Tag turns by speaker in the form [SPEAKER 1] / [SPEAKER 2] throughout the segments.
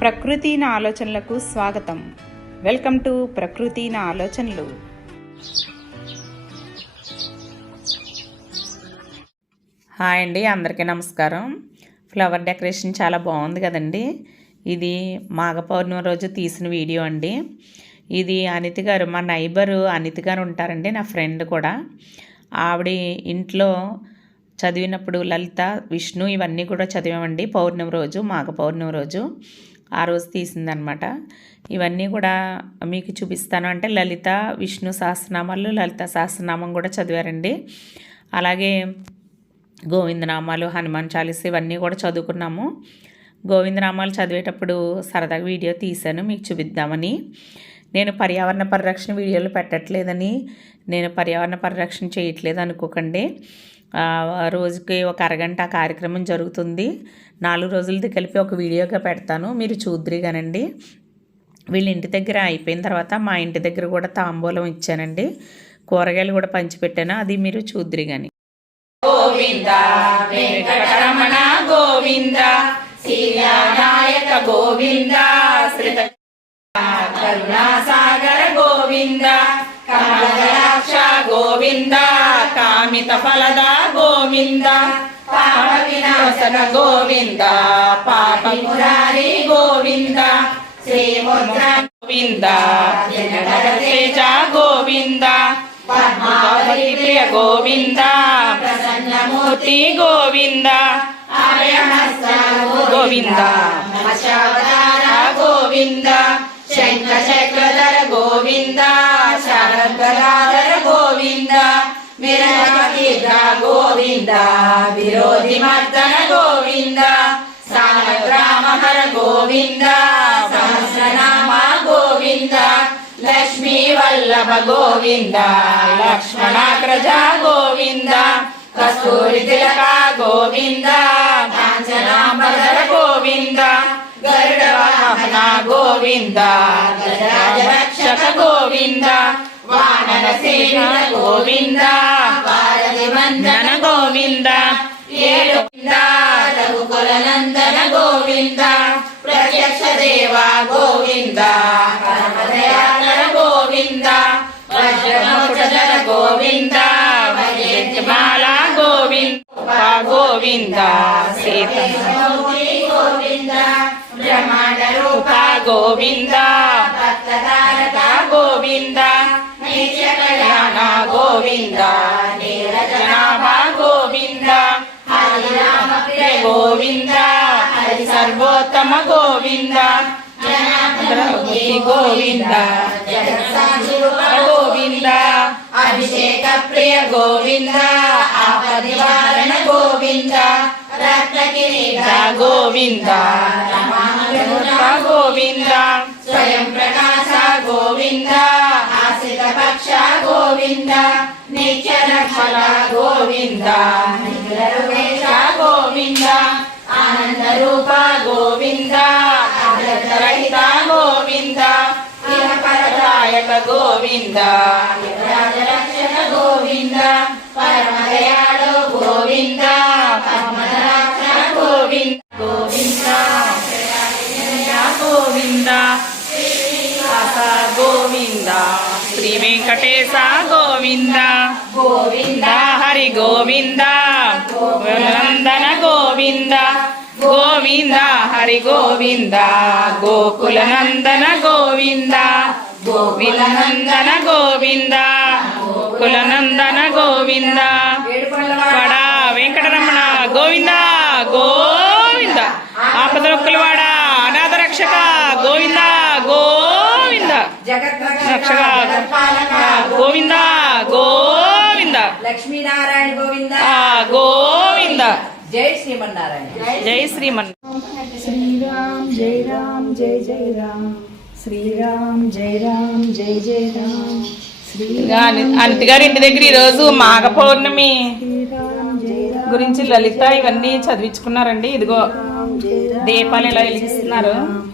[SPEAKER 1] ప్రకృతి నా ఆలోచనలకు స్వాగతం. వెల్కమ్ టు ప్రకృతి నా ఆలోచనలు. హాయ్ అండి అందరికీ నమస్కారం. ఫ్లవర్ డెకరేషన్ చాలా బాగుంది కదండి. ఇది మాఘ పౌర్ణమి రోజు తీసిన వీడియో అండి. ఇది అనిత గారు మా నైబరు అనిత గారు ఉంటారండి నా ఫ్రెండ్ కూడా. ఆవిడ ఇంట్లో చదివినప్పుడు లలిత విష్ణు ఇవన్నీ కూడా చదివామండి పౌర్ణమి రోజు మాఘ పౌర్ణమి రోజు. ఆ రోజు తీసిందనమాట. ఇవన్నీ కూడా మీకు చూపిస్తాను. అంటే లలిత విష్ణు సహస్రనామాలు లలిత సహస్రనామం కూడా చదివారండి. అలాగే గోవిందనామాలు హనుమాన్ చాలీస ఇవన్నీ కూడా చదువుకున్నాము. గోవిందనామాలు చదివేటప్పుడు సరదాగా వీడియో తీశాను మీకు చూపిద్దామని. నేను పర్యావరణ పరిరక్షణ వీడియోలు పెట్టట్లేదని నేను పర్యావరణ పరిరక్షణ చేయట్లేదు అనుకోకండి. రోజుకి ఒక అరగంట కార్యక్రమం జరుగుతుంది. నాలుగు రోజులది కలిపి ఒక వీడియోగా పెడతాను. మీరు చూద్దరి కానండి. వీళ్ళ ఇంటి దగ్గర అయిపోయిన తర్వాత మా ఇంటి దగ్గర కూడా తాంబూలం ఇచ్చానండి. కూరగాయలు కూడా పంచిపెట్టాను. అది మీరు చూద్దరి కానీ గోవింద వెంకటరమణ గోవింద శ్రీనాయక గోవింద కరుణాసాగర గోవింద గోవింద. కామిత ఫలద గోవింద పాప వినాశన గోవింద పాప మురారి గోవింద శ్రీముద్ర గోవింద జగతేజ గోవింద పద్మావతి ప్రియ గోవింద ప్రసన్నమూర్తి గోవింద ఆర్యహస్త గోవింద మత్స్యావతార గోవింద శంఖ చక్రధర గోవింద శరద్గదాధర గోవింద విరమతీర్థ గోవింద విరోధి మర్దన గోవింద సాలగ్రామహర గోవింద సహస్రనామ గోవింద లక్ష్మీ వల్లభ గోవింద లక్ష్మణాగ్రజ గోవింద కస్తూరి తిలక గోవింద కాంచనాంబర గోవింద గరుడ వాహన గోవింద గజరాజ రక్షక గోవింద వానర సేన గోవింద భారతి వందన గోవింద ఏడు రఘుకుల గోవింద ప్రత్యక్ష దేవ గోవింద పరమదయాకర గోవింద వజ్రమోక్షధర గోవింద వైద్యమాల గోవింద గోవింద సీత గోవింద బ్రహ్మాండ రూప గోవింద భక్తతారక గోవిందా గోవింద నీరజనాభ గోవింద హరిరామ ప్రియ గోవింద హరి సర్వోత్తమ గోవింద గోవింద గోవింద అభిషేక ప్రియ గోవింద ఆపదివారణ గోవింద రత్నకిరీట గోవింద గోవింద స్వయం ప్రకాశ గోవింద ఆశ్రిత పక్ష గోవింద నిత్య రక్షణ గోవింద నిఖిలరువేశ గోవింద ఆనంద రూప గోవింద అభ్యంతరహిత గోవింద ఇహ పరదాయక గోవింద రక్షణ గోవింద పరమదయాళు గోవింద పద్మనాభ గోవింద గోవింద గోవింద గోవింద. వెంకటేశ గోవింద. గోవింద. హరి గోవింద. నందన గోవింద. గోవింద హరి గోవింద. గోకుల నందన గోవింద. గోవింద నందన గోవింద. గోకుల నందన గోవింద. వడా వెంకటరమణ గోవింద. గోవింద. ఆపదొక్కులవాడ గోవింద గోవింద.
[SPEAKER 2] లక్ష్మీనారాయణ గోవింద.
[SPEAKER 1] గోవింద.
[SPEAKER 2] జై శ్రీమన్నారాయణ.
[SPEAKER 1] జై శ్రీమన్.
[SPEAKER 3] శ్రీరామ్ జై రామ్ జై జై రామ్. శ్రీరామ్ జై రామ్ జై జై
[SPEAKER 1] రామ్. గారి ఇంటి దగ్గర ఈరోజు మాఘ పౌర్ణమి గురించి లలిత ఇవన్నీ చదివించుకున్నారండి. ఇదిగో దీపాలు ఇలా వెలిగిస్తున్నారు?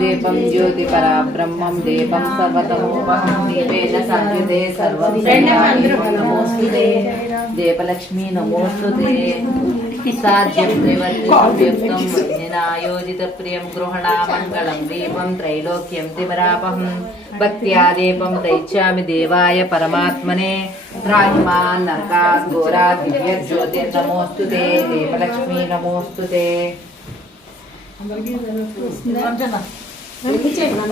[SPEAKER 2] దీపం జ్యోతి పరా బ్రహ్మం దీపం సర్వతమోపహం దీపేన సర్వం దీపలక్ష్మి నమోస్తుతే సాధ్యం త్రివర్తివ్యక్తం ప్రియం గృహణా మంగళం దీపం త్రైలోక్యం తిమరాపహం భక్త్యా దీపం దైత్యామి దేవాయ పరమాత్మనే. రాహిమాన్ నరకాత్ ఘోరా దివ్య జ్యోతిర్నమోస్తుతే దీపలక్ష్మి నమోస్తుతే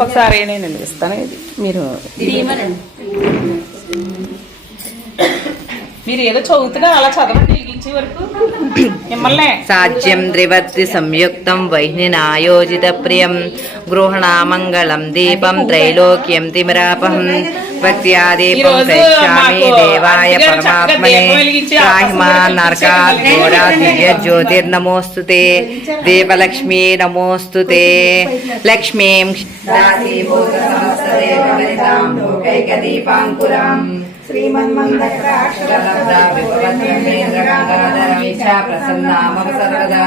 [SPEAKER 1] ఒకసారి నేను ఇస్తాను? ఇది మీరు మీరు ఏదో చదువుతున్నారు అలా చదవండి
[SPEAKER 2] సాధ్యం త్రివర్తి సంయుక్తం వైహ్నినాయోజిత ప్రియం. గృహణామంగళం దీపం త్రైలోక్యం తిమిరాపహం భక్త్యా దీపం
[SPEAKER 1] మాకు
[SPEAKER 2] దేవాయ పరమాత్మనే.
[SPEAKER 1] దీపం వెలిగించి
[SPEAKER 2] రాహిమా
[SPEAKER 1] ఆకాశంలో
[SPEAKER 2] నరకాత్
[SPEAKER 1] చూపించే
[SPEAKER 2] ఘోరా దివ్య జ్యోతిర్నమోస్తుతే దీపలక్ష్మీ నమోస్తుతే. లక్ష్మీం దీపాంకురాం ప్రసన్నామం సర్వదా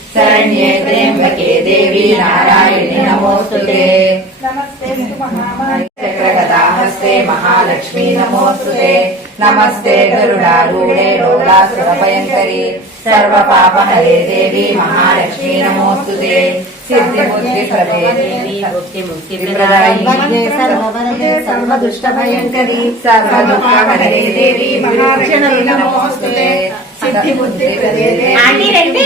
[SPEAKER 2] సర్వార్థ సాధికే శరణ్యే త్ర్యంబకే దేవి నారాయణి నమోస్తుతే చక్రగదాహస్తే మహాలక్ష్మీ నమోస్తుతే నమస్తే గరుడారూఢే రోగాసురభయంకరి సర్వ పాప హరే దేవి మహాలక్ష్మీ నమోస్తుతే సిద్ధి బుద్ధి ప్రదే దేవి భక్తి సిద్ధి బుద్ధి
[SPEAKER 3] రండి రండి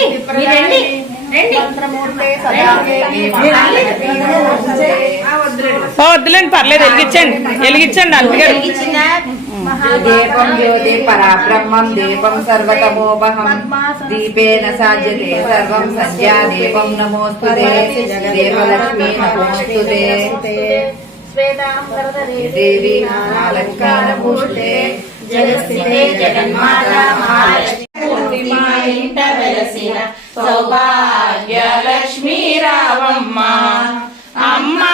[SPEAKER 1] వద్దులేండి. పర్లేదు వెలిగించండి వెలిగించండి అందుగారు
[SPEAKER 2] దీపం జ్యోతి పరాబ్రహ్మం దీపం సర్వతమోపహం దీపేన సాధ్యతే సర్వం సంధ్యా దీపం నమోస్తుతే. దేవలక్ష్మీ నమోస్తుతే. దేవి మహాలక్ష్మీ
[SPEAKER 3] జగత్స్థితే జగన్మాత మహాలక్ష్మి.
[SPEAKER 1] వెలసిన సౌభాగ్య లక్ష్మీ రావమ్మ అమ్మా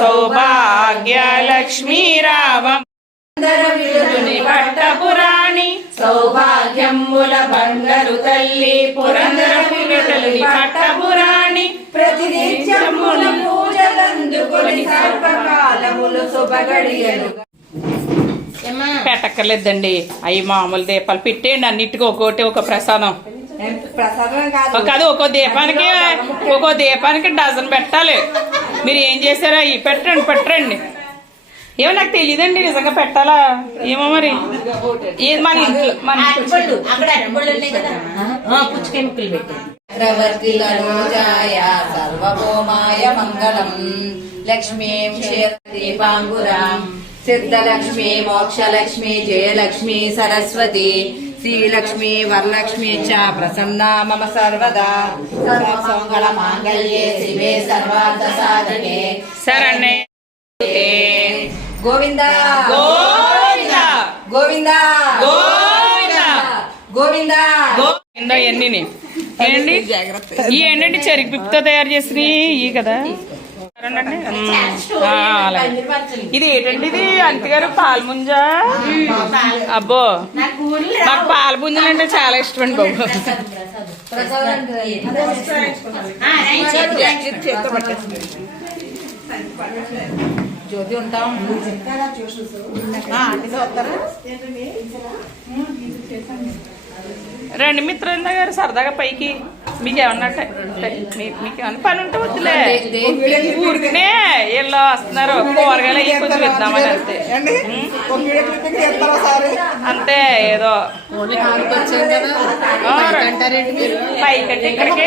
[SPEAKER 1] సౌభాగ్య లక్ష్మీ రావమ్మ విలుదుని పట్టపురాణి సౌభాగ్యముల బంగారు తల్లి పురందర విలుదుని పట్టపురాణి. ప్రతినిత్యముల పూజలందుకొని సర్వకాలములు శుభగడియలు పెట్టక్కర్లేదండి. అవి మామూలు దీపాలు పెట్టేయండి అన్నిటికీ ఒక్కోటి ఒక ప్రసాదం.
[SPEAKER 2] ప్రసాదం కాదు.
[SPEAKER 1] ఒక అది ఒక్కో దీపానికి ఒక్కో దీపానికి డజన్ పెట్టాలి. మీరు ఏం చేశారో అవి పెట్టండి పెట్టండి. ఏమో నాకు తెలియదండి నిజంగా పెట్టాలా? ఏమో మరి. ఏది మన ఇంట్లో మన ఇంట్లో
[SPEAKER 2] చక్రవర్తి గణోజాయ సర్వభౌమాయ మంగళం. లక్ష్మీం దీపాంగురాం. సిద్ధలక్ష్మి మోక్షలక్ష్మి జయలక్ష్మి సరస్వతి శ్రీలక్ష్మి వరలక్ష్మి చ ప్రసన్నా మమ సర్వదా. సర్వమంగళ మాంగళ్యే శివే సర్వార్థ సాధనే
[SPEAKER 1] సరే
[SPEAKER 2] గోవింద.
[SPEAKER 1] గోవింద.
[SPEAKER 2] గోవింద.
[SPEAKER 1] గోవింద.
[SPEAKER 2] గోవింద.
[SPEAKER 1] గోవింద ఎన్ని ఏంటి? ఈ ఏంటండి చెరుకు పిప్పితో తయారు చేసిన ఈ కదా. ఇది ఏంటండి ఇది? అంతగారు పాల ముంజా? అబ్బో. నాకు పాల ముంజలు అంటే చాలా ఇష్టం అండి బాబు.
[SPEAKER 2] జ్యోతి ఉంటాం
[SPEAKER 1] రండి మిత్రులంద గారు సరదాగా పైకి. మీకు ఏమన్నా టై- టై- మీ- మీకు ఏమన్నా పని ఉంటే వద్దులే. ఊరికనే వీళ్ళు వస్తున్నారు కూరగాయలు అయ్యి కొంచెం ఇద్దామని అంతే. అంతే ఏదో. ఆ, పైకంటే ఇక్కడికి.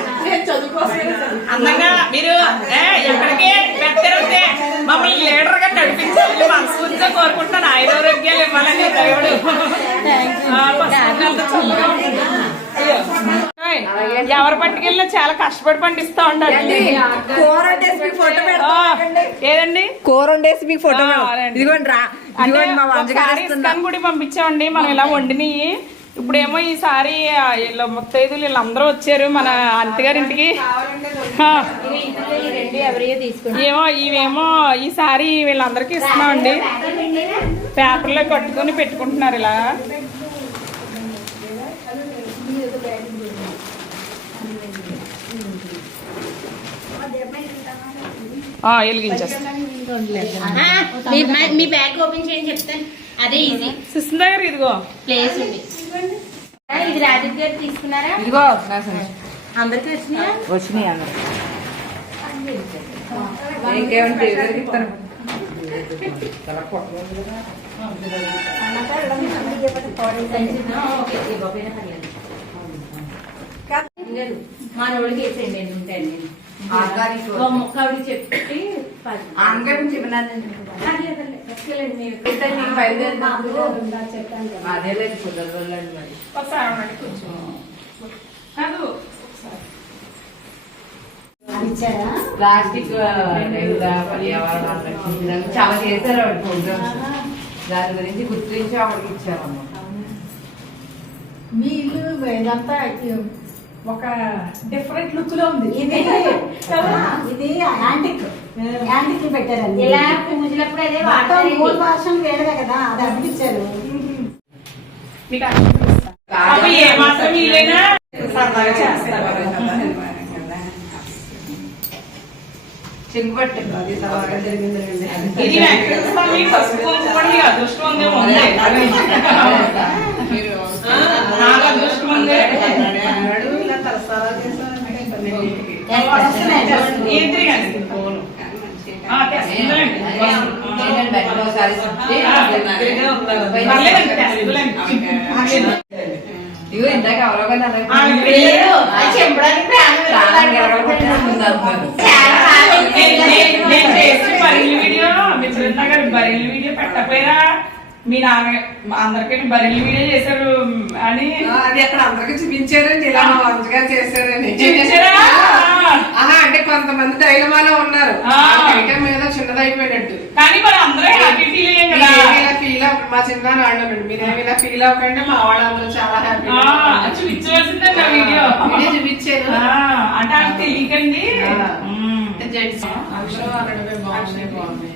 [SPEAKER 1] అందంగా మీరు ఏ, ఎక్కడికి పెట్టారంటే మమ్మల్ని లీడర్గా నడిపించాలని మనస్ఫూర్తిగా కోరుకుంటున్నాను. ఆయురారోగ్యాలు ఇవ్వాలని దేవుడు. ఎవరు పట్టుకెళ్ళినా చాలా కష్టపడి పండిస్తా ఉండాలి.
[SPEAKER 2] కూర వండేసి మీకు ఫోటో
[SPEAKER 1] ఆ, ఏదండి?
[SPEAKER 2] కూర వండేసి మీకు ఫోటో. ఇదిగోండి రా. ఇదిగోండి మా
[SPEAKER 1] గుడి పంపించామండి. మనం ఇలా వండినవి ఇప్పుడేమో ఈసారి వీళ్ళు ముత్తైదులు వీళ్ళందరూ వచ్చారు మన అంతగారింటికి ఏమో ఇవేమో ఈసారి వీళ్ళందరికీ ఇస్తున్నామండి. పేపర్లో కట్టుకొని పెట్టుకుంటున్నారు ఇలా. వెలిగించేస్తాం.
[SPEAKER 4] మీ బ్యాగ్ ఓపెన్ చేయండి చెప్తాను అదే ఈజీ.
[SPEAKER 1] సిస్టమ్ దగ్గర ఇదిగో.
[SPEAKER 4] ప్లేస్ ఉంది. ఆ, ఇది రాజీవ్ గారు తీసుకున్నారా?
[SPEAKER 2] ఇదిగో నా సంచి.
[SPEAKER 4] అందరికి వచ్చినాయా?
[SPEAKER 2] వచ్చినాయి అందరు. ఇంకేమంటే ఇస్తాను.
[SPEAKER 4] వేసేయండి ముక్క చెప్పి.
[SPEAKER 2] ఆనగా చెప్పినానండి
[SPEAKER 4] పర్లేదు, పర్లేదు. పట్టుకెళ్ళండి మీరు.
[SPEAKER 2] నీకు బయలుదేరినప్పుడు
[SPEAKER 3] చెప్పాను కదా.
[SPEAKER 2] అదే లేదు కుదరదండి మరి.
[SPEAKER 1] ఒకసారి ఉండండి కొంచెం కాదు ఒకసారి.
[SPEAKER 3] అది ఇచ్చారా?
[SPEAKER 2] ప్లాస్టిక్ చాలా చేశారు ఆవిడ ప్రోగ్రామ్స్ దాని గురించి గుర్తించి ఆవిడకి ఇచ్చారమ్మా.
[SPEAKER 3] మీ ఇల్లు ఇదంతా ఒక డిఫరెంట్ లుక్లో ఉంది. ఇది ఇది యాంటిక్ యాంటిక్ పెట్టారండి.
[SPEAKER 4] ఇలా పూజలప్పుడు అదే వాడతారండి.
[SPEAKER 3] మూడు వర్షం వేడదే కదా అది అనిపించారు
[SPEAKER 1] ఏంటి కానీ ఆ, తెస్తుందండి.
[SPEAKER 2] ఒకసారి
[SPEAKER 1] పర్లేదండి, తెస్తుందండి.
[SPEAKER 2] ఇగో ఇందాక ఎవరో
[SPEAKER 1] వీడియో గారు బరిల్ వీడియో పెట్టకపోయినా మీ నాన్న అందరికీ బరిల్ వీడియో చేశారు అని.
[SPEAKER 5] అది అక్కడ అందరికి చూపించారండి ఇలా మా వంటగా చేశారని.
[SPEAKER 1] చూపించారా?
[SPEAKER 5] ఆహా అంటే కొంతమంది డైలమాలో ఉన్నారు. ఐటమ్ మీద చిన్నదైపోయినట్టు.
[SPEAKER 1] కానీ మరి అందరూ హ్యాపీ ఫీల్ కదా?
[SPEAKER 5] ఫీల్ మా చిన్న ఆడాలండి మీరేమి ఇలా ఫీల్ అవ్వకండి మా వాళ్ళందరూ చాలా హ్యాపీ
[SPEAKER 1] ఆ వీడియో.
[SPEAKER 5] వీడియో చూపించారు.
[SPEAKER 1] అంటే ఆమెకు తెలియకండి.
[SPEAKER 5] జెంట్స్. అందరూ అనడమే బాగున్నాయి బాగున్నాయి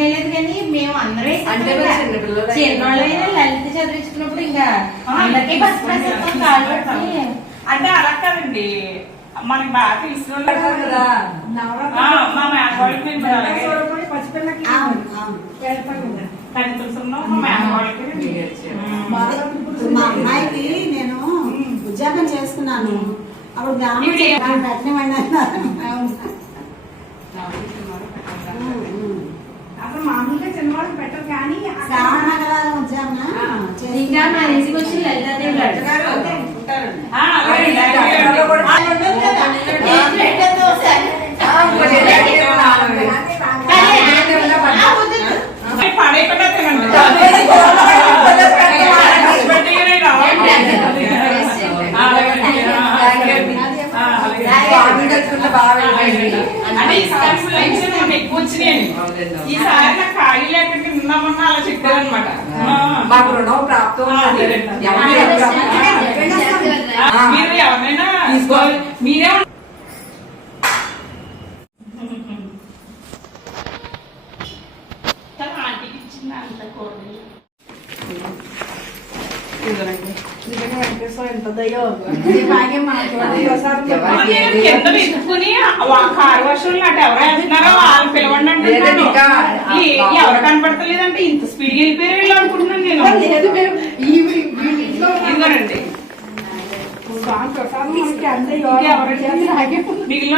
[SPEAKER 4] లేదు కానీ మేము అందరూ
[SPEAKER 5] అంటే
[SPEAKER 4] లలిత చదివించుకున్నప్పుడు ఇంకా అందరికీ బస్
[SPEAKER 1] అలా కాదండి. మనకి బాగా తెలిసిన వాళ్ళు
[SPEAKER 3] కదా
[SPEAKER 1] ఆ, మా మేనవాళ్ళకి
[SPEAKER 3] పసిపిల్లకి
[SPEAKER 1] కానీ తెలుసుకున్నాం మా మేనవాళ్ళకి
[SPEAKER 3] ఇప్పుడు మా అమ్మాయికి నేను ఉద్యోగం చేసుకున్నాను అప్పుడు గ్రామం
[SPEAKER 1] ఇప్పుడు ఏ-
[SPEAKER 3] పెట్టనివ్వండి అన్నారు
[SPEAKER 6] కానీ
[SPEAKER 4] ఇంకా ఇంటికి వచ్చి లలితాదేవి లడ్డు
[SPEAKER 1] ఆ, అలాగే అలాగే.
[SPEAKER 4] ఏం పెట్టద్దు ఒకసారి. కానీ ఆ వద్దు.
[SPEAKER 1] మరి పాడైపోయినా తినండి. పెట్టేయరే రావాలి. ఆ, అలాగే. ఆ, అలాగే.
[SPEAKER 2] స్వామి కట్టుకుంటే బాగా వెళ్ళిపోయింది.
[SPEAKER 1] అంటే ఈసారి ఫుల్ లైన్స్ నాకు ఎక్కువ వచ్చినాయండి ఈసారి నాకు ఖాళీ లేకుండా నిన్నమన్నా అలా చెప్పారనమాట
[SPEAKER 2] మాకు రుణం ప్రాప్తం.
[SPEAKER 1] మీరు ఎవరైనా
[SPEAKER 2] తీసుకో.
[SPEAKER 1] మీరే ఆంటీకి ఇచ్చింది అంత
[SPEAKER 6] ఎంత దయ్యో
[SPEAKER 1] కింద కారు వర్షంలో అటు ఎవరు వెళ్తున్నారో వాళ్ళు పిలవండి అంటున్నాను ఎవరు కనపడతలేదంటే ఇంత స్పీడ్ వెళ్ళిపోయారు వీళ్ళు అనుకుంటున్నాను నేను ఇదిగోనండి
[SPEAKER 6] ప్రసాదం మనకి
[SPEAKER 1] మిగిలిన